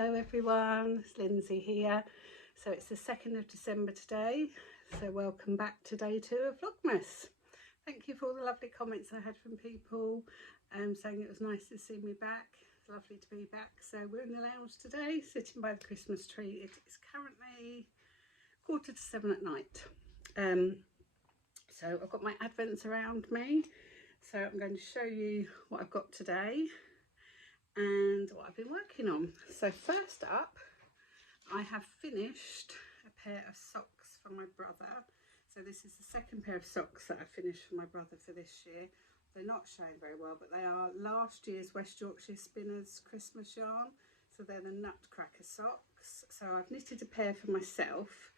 Hello everyone, it's Lindsay here. So it's the 2nd of December today, so welcome back to day 2 of Vlogmas. Thank you for all the lovely comments I had from people saying it was nice to see me back. It's lovely to be back. So we're in the lounge today, sitting by the Christmas tree. It is currently 7:15 at night. So I've got my advents around me, so I'm going to show you what I've got today and what I've been working on. So first up, I have finished a pair of socks for my brother. So this is the second pair of socks that I finished for my brother for this year. They're not showing very well, but they are last year's West Yorkshire Spinners Christmas yarn. So they're the Nutcracker socks. So I've knitted a pair for myself,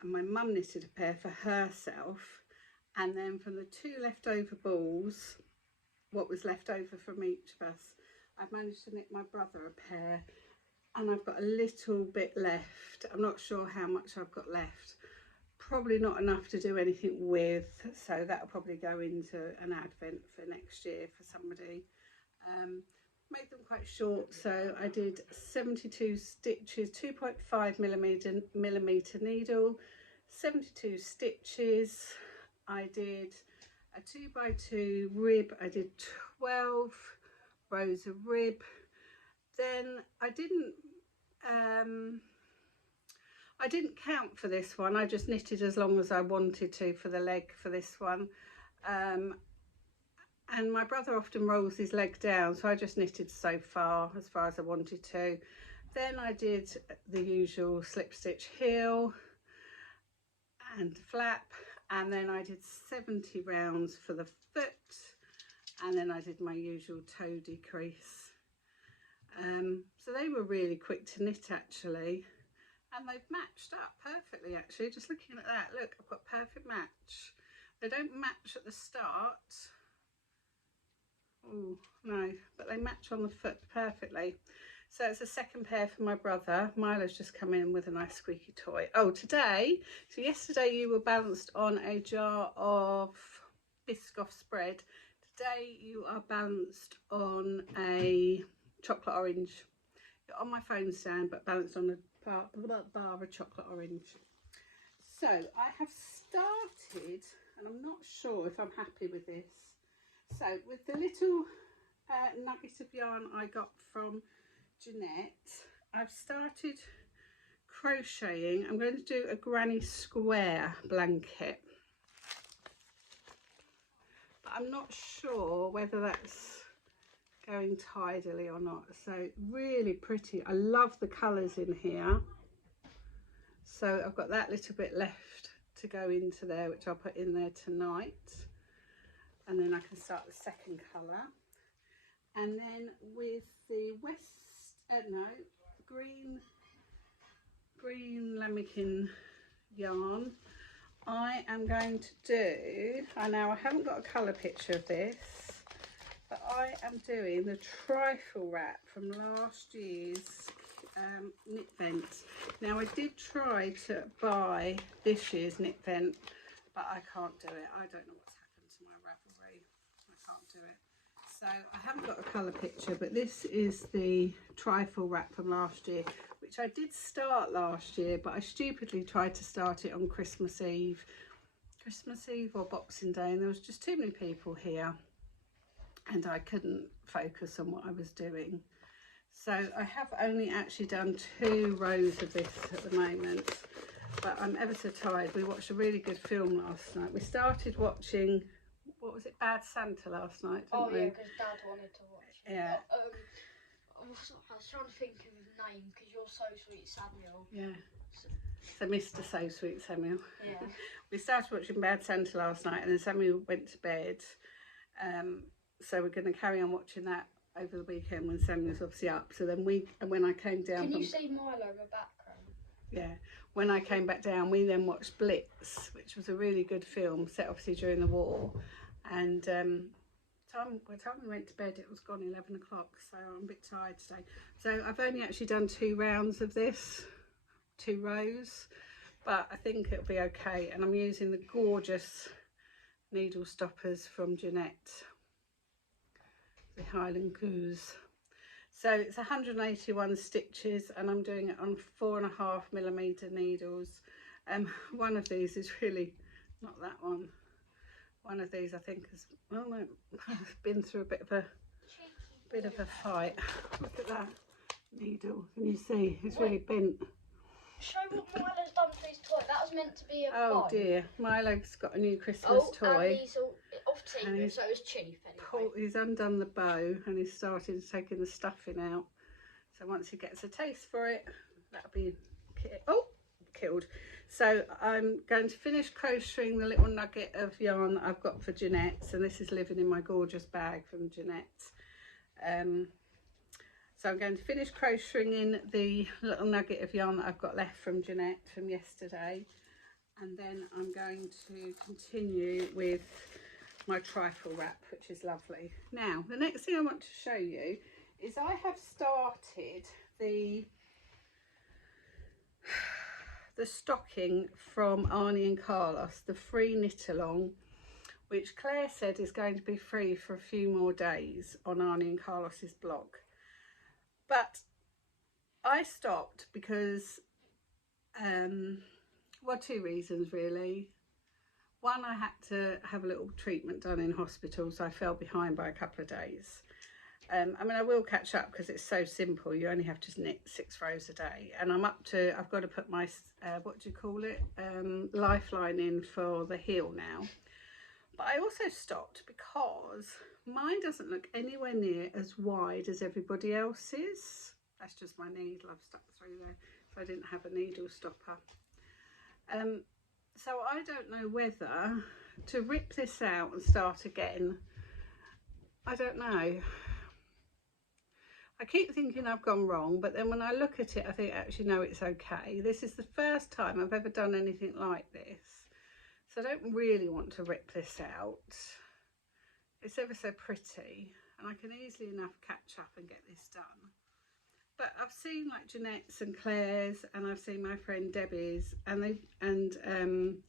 and my mum knitted a pair for herself. And then from the 2 leftover balls, what was left over from each of us, I've managed to knit my brother a pair, and I've got a little bit left. I'm not sure how much I've got left. Probably not enough to do anything with, so that'll probably go into an advent for next year for somebody. Made them quite short, so I did 72 stitches, 2.5 millimeter needle, 72 stitches. I did a 2x2 rib. I did 12 rows of rib. Then I didn't count for this one. I just knitted as long as I wanted to for the leg for this one, and my brother often rolls his leg down, so I just knitted so far as I wanted to. Then I did the usual slip stitch heel and flap, and then I did 70 rounds for the foot, and then I did my usual toe decrease. So they were really quick to knit actually, and they've matched up perfectly actually. Just looking at that, look, I've got perfect match. They don't match at the start, oh no, but they match on the foot perfectly. So it's a second pair for my brother. Milo's just come in with a nice squeaky toy. Oh, today, so yesterday you were balanced on a jar of Biscoff spread. Today you are balanced on a chocolate orange. You're on my phone stand, but balanced on a bar of chocolate orange. So I have started, and I'm not sure if I'm happy with this. So with the little nugget of yarn I got from Jeanette, I've started crocheting. I'm going to do a granny square blanket, but I'm not sure whether that's going tidily or not. So really pretty. I love the colours in here. So I've got that little bit left to go into there, which I'll put in there tonight, and then I can start the second colour. And then with the green lambikin yarn, I am going to do, I haven't got a colour picture of this, but I am doing the trifle wrap from last year's knit vent. Now I did try to buy this year's knit vent, but I can't do it. I don't know what's happened to my Ravelry. I can't do it. So I haven't got a colour picture, but this is the trifle wrap from last year, which I did start last year, but I stupidly tried to start it on Christmas Eve or Boxing Day, and there was just too many people here, and I couldn't focus on what I was doing. So I have only actually done 2 rows of this at the moment, but I'm ever so tired. We watched a really good film last night. We started watching, what was it, Bad Santa last night, didn't we? Yeah, because Dad wanted to watch it. Yeah. I was trying to think of his name, because you're so sweet, Samuel. Yeah. So Mr. So Sweet Samuel. Yeah. We started watching Bad Santa last night, and then Samuel went to bed. So we're going to carry on watching that over the weekend when Samuel's obviously up. So then when I came down, can you see Milo in the background? Yeah, when I came back down, we then watched Blitz, which was a really good film set obviously during the war. And by the time we went to bed, it was gone 11 o'clock, so I'm a bit tired today. So I've only actually done 2 rounds of this, 2 rows, but I think it'll be okay. And I'm using the gorgeous needle stoppers from Jeanette, the Highland Goose. So it's 181 stitches, and I'm doing it on 4.5mm needles. One of these is really not that one. One of these I think has, well, no, I've been through a bit of a fight. Look at that needle. Can you see? It's really bent. Show what Milo's done for his toy. That was meant to be a Oh bow. dear, Milo's got a new Christmas toy. And he's all off TV, so it was cheap anyway. He's undone the bow and he's started taking the stuffing out. So once he gets a taste for it, that'll be killed. So I'm going to finish crocheting the little nugget of yarn that I've got for Jeanette's, and this is living in my gorgeous bag from Jeanette's. So I'm going to finish crocheting in the little nugget of yarn that I've got left from Jeanette from yesterday, and then I'm going to continue with my trifle wrap, which is lovely. Now the next thing I want to show you is I have started the stocking from Arnie and Carlos, the free knit along, which Claire said is going to be free for a few more days on Arnie and Carlos's blog. But I stopped because, well, two reasons really. One, I had to have a little treatment done in hospital, so I fell behind by a couple of days. I mean, I will catch up because it's so simple. You only have to knit 6 rows a day, and I've got to put my, what do you call it, lifeline in for the heel now. But I also stopped because mine doesn't look anywhere near as wide as everybody else's. That's just my needle I've stuck through there, so I didn't have a needle stopper. So I don't know whether to rip this out and start again. I don't know. I keep thinking I've gone wrong, but then when I look at it, I think actually no, it's okay. This is the first time I've ever done anything like this. So I don't really want to rip this out. It's ever so pretty, and I can easily enough catch up and get this done. But I've seen like Jeanette's and Claire's, and I've seen my friend Debbie's and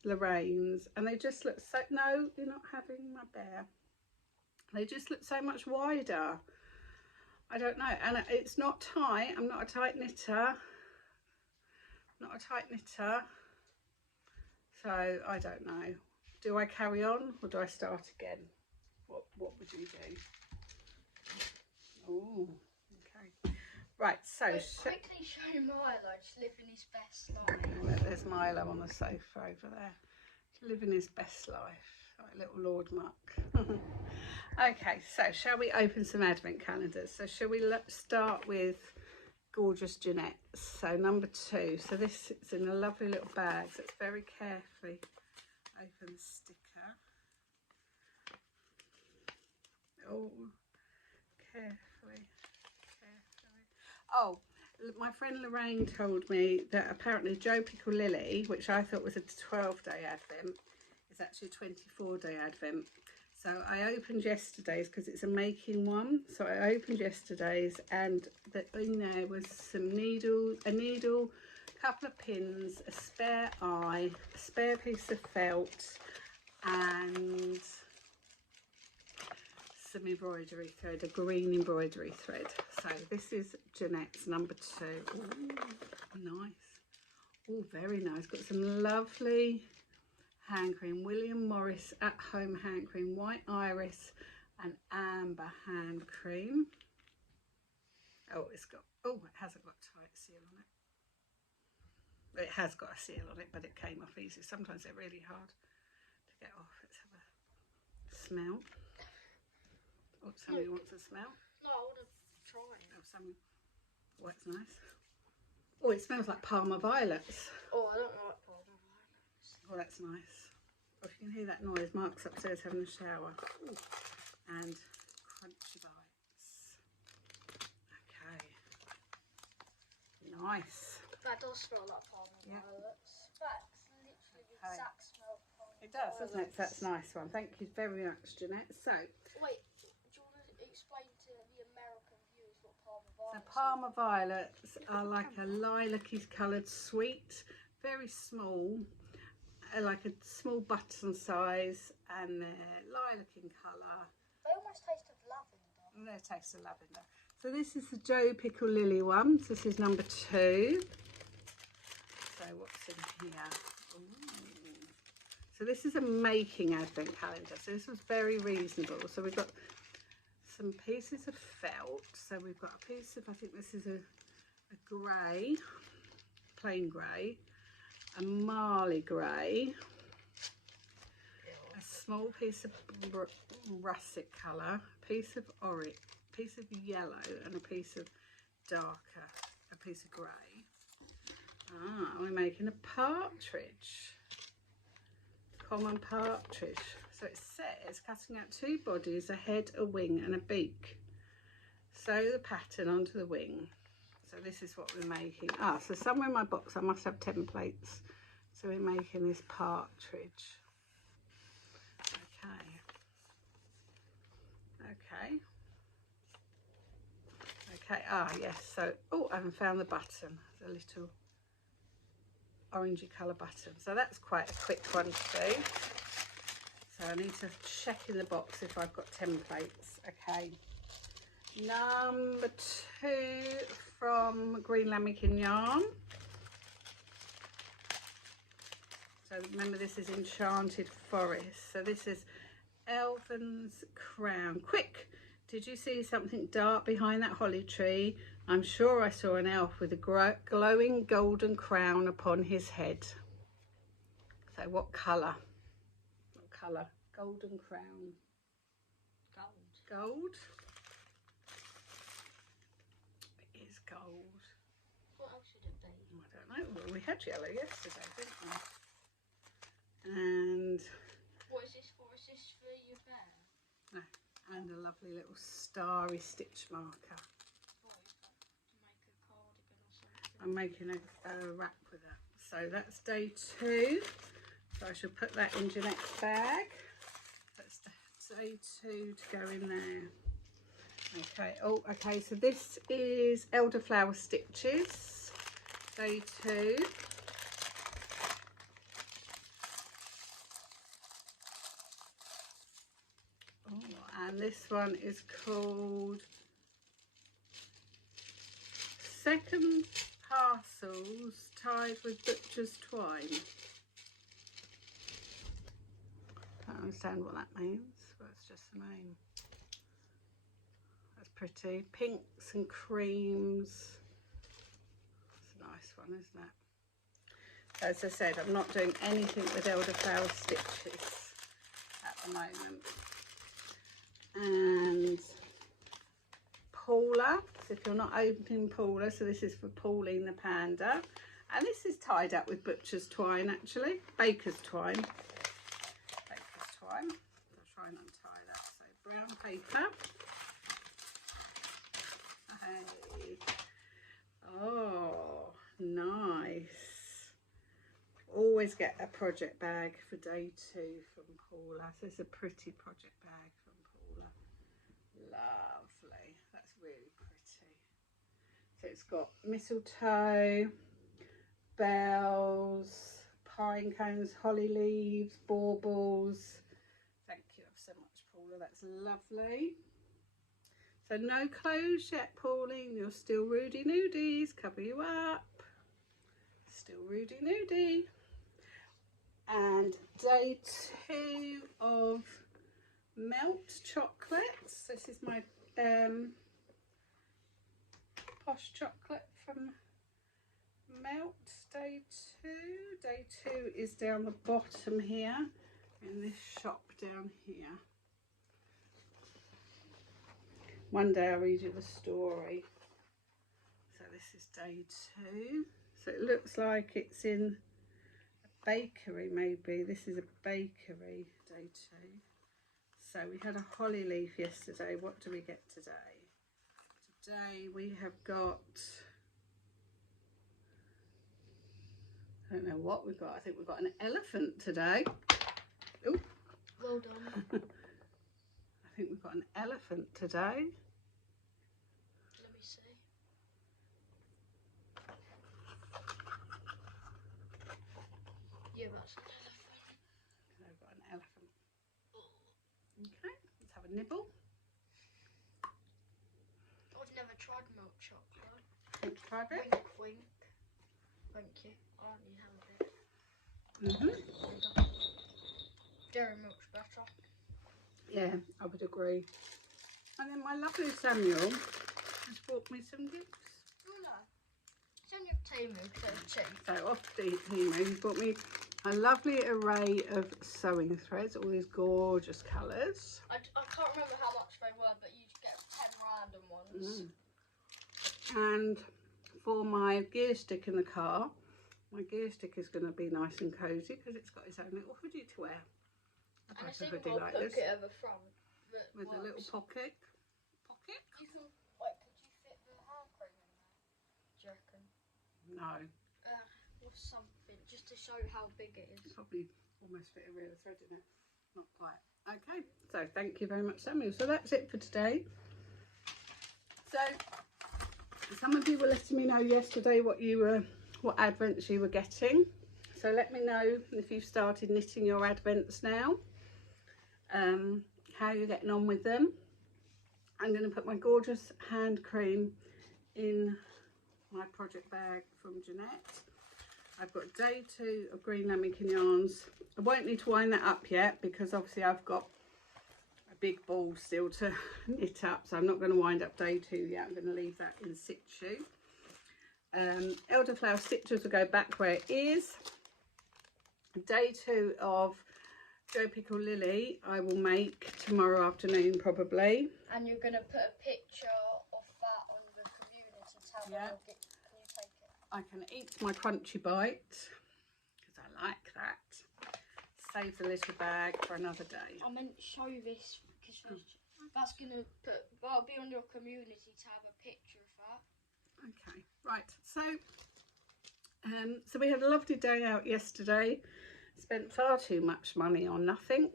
Lorraine's, and they just look so, no, you're not having my bear. They just look so much wider. I don't know, and it's not tight. I'm not a tight knitter. Not a tight knitter. So I don't know. Do I carry on or do I start again? What would you do? Oh, okay. Right, so quickly show Milo just living his best life. There's Milo on the sofa over there, living his best life, like little Lord Muck. Okay, so shall we open some advent calendars? So shall we start with gorgeous Jeanette's? So number 2. So this is in a lovely little bag. So it's very carefully open the sticker. Oh, carefully. Oh, my friend Lorraine told me that apparently Joe Pickle Lily, which I thought was a 12-day advent, is actually a 24-day advent. So I opened yesterday's because it's a making one. So I opened yesterday's, and in there was some needles, a needle, a couple of pins, a spare eye, a spare piece of felt, and some embroidery thread, a green embroidery thread. So this is Jeanette's number 2. Ooh, nice. Oh, very nice. Got some lovely hand cream, William Morris at home hand cream, white iris and amber hand cream. Oh, it hasn't got a tight seal on it. It has got a seal on it, but it came off easy. Sometimes they're really hard to get off. Let's have a smell. Oh, somebody wants a smell? No, I want to try it. Oh, it's nice. Oh, it smells like Parma violets. Oh, I don't like Parma violets. Oh, that's nice. Oh, if you can hear that noise, Mark's upstairs having a shower. Ooh. And crunchy bites. Okay. Nice. That does smell like Parma violets. That's literally the exact smell of Parma It does, doesn't it? That's a nice one. Thank you very much, Jeanette. So, wait, do you want to explain to the American viewers what Parma violets are? So Parma violets are like a lilac-y coloured sweet, very small, like a small button size, and they're lilac in colour. They almost taste of lavender. They taste of lavender. So this is the Joe Pickle Lily one. So this is number 2. So what's in here? Ooh. So this is a making advent calendar. So this was very reasonable. So we've got some pieces of felt. So we've got a piece of, I think this is a grey, plain grey, a marley grey, a small piece of russet colour, a piece of orange, piece of yellow, and a piece of darker, a piece of grey. Ah, we're making a partridge, common partridge. So it says cutting out 2 bodies, a head, a wing and a beak. Sew the pattern onto the wing. So this is what we're making. Ah, so somewhere in my box I must have templates. So we're making this partridge. Okay, ah yes, so, oh, I haven't found the button, the little orangey colour button. So that's quite a quick one to do. So I need to check in the box if I've got templates. Okay, number 2 from Green Lambikin Yarn. So remember, this is Enchanted Forest. So this is Elven's Crown. Quick! Did you see something dark behind that holly tree? I'm sure I saw an elf with a glowing golden crown upon his head. So what colour? What colour? Golden crown. Gold. Gold? It is gold. What else should it be? I don't know. Well, we had yellow yesterday, didn't we? And... what is this for? Is this for your hair? No. And a lovely little starry stitch marker. Or is that to make a cardigan or something? I'm making a wrap with that. So that's day 2. So I shall put that in Jeanette's bag. That's day 2 to go in there. Okay, oh, okay, so this is elderflower stitches, day 2. And this one is called Second Parcels Tied with Butcher's Twine. I don't understand what that means, but it's just the name. That's pretty. Pinks and creams. It's a nice one, isn't it? As I said, I'm not doing anything with elderflower stitches at the moment. And Paula, so if you're not opening Paula, so this is for Pauline the Panda, and this is tied up with butcher's twine, actually, baker's twine. I'll try and untie that. So brown paper. Hey. Oh, nice. Always get a project bag for day 2 from Paula. So it's a pretty project bag from Paula. Lovely. That's really pretty. So it's got mistletoe, bells, pine cones, holly leaves, baubles. Thank you so much, Paula. That's lovely. So no clothes yet, Pauline. You're still Rudy Nudies. Cover you up. Still Rudy Nudie. And day 2 of melt chocolates. This is my posh chocolate from Melt. Day 2. Day 2 is down the bottom here in this shop down here. One day I'll read you the story. So this is day 2. So it looks like it's in a bakery, maybe. This is a bakery, day 2. So we had a holly leaf yesterday. What do we get today? Today we have got, I don't know what we've got. I think we've got an elephant today. Ooh. Well done. I think we've got an elephant today. Let me see. Yeah, that's an elephant. So we've got an elephant. Okay, let's have a nibble. I've never Want to try a bit? Wink, wink. Thank you. I'll let you have a bit. Dairy milk's better. Yeah, I would agree. And then my lovely Samuel has brought me some gifts. Oh no. Send your tea milk to tea. So off the he brought me a lovely array of sewing threads, all these gorgeous colours. I can't remember how much they were, but you get 10 random ones. And for my gear stick in the car, my gear stick is going to be nice and cosy because it's got its own little hoodie to wear. And it's even got a pocket at the front. With a little pocket. You can, like, could you fit the hand cream in there? Do you reckon? No. Or something, just to show how big it is. Probably almost fit a reel of thread in it. Not quite. Okay, so thank you very much, Samuel. So that's it for today. So some of you were letting me know yesterday what advents you were getting. So let me know if you've started knitting your advents now. How you're getting on with them. I'm going to put my gorgeous hand cream in my project bag from Jeanette. I've got day 2 of Green Lamington yarns. I won't need to wind that up yet because obviously I've got a big ball still to knit up, so I'm not going to wind up day 2 yet. I'm going to leave that in situ. Elderflower stitches will go back where it is. Day 2 of Joe Pickle Lily I will make tomorrow afternoon probably. And you're going to put a picture of that on the community tab. Yeah. Can you take it? I can eat my crunchy bite because I like that. Save the little bag for another day. I meant show this because that's going to put, that'll be on your community tab, a picture of that. Okay, right. So we had a lovely day out yesterday. Spent far too much money on nothing.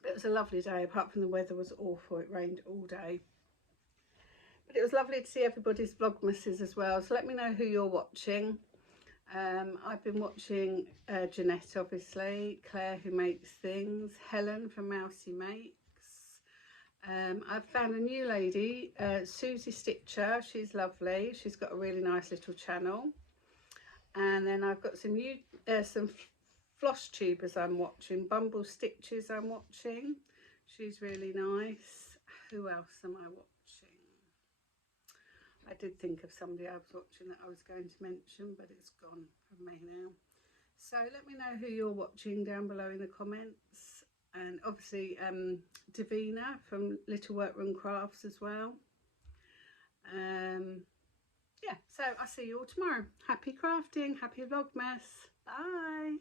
But it was a lovely day, apart from the weather was awful. It rained all day. But it was lovely to see everybody's Vlogmases as well. So let me know who you're watching. I've been watching Jeanette, obviously, Claire, who makes things, Helen from Mousy Makes. I've found a new lady, Susie Stitcher. She's lovely. She's got a really nice little channel. And then I've got some floss tubers I'm watching. Bumble Stitches I'm watching. She's really nice. Who else am I watching? I did think of somebody I was watching that I was going to mention, but it's gone from me now. So let me know who you're watching down below in the comments. And obviously Davina from Little Workroom Crafts as well. Yeah, so I'll see you all tomorrow. Happy crafting, happy Vlogmas. Bye.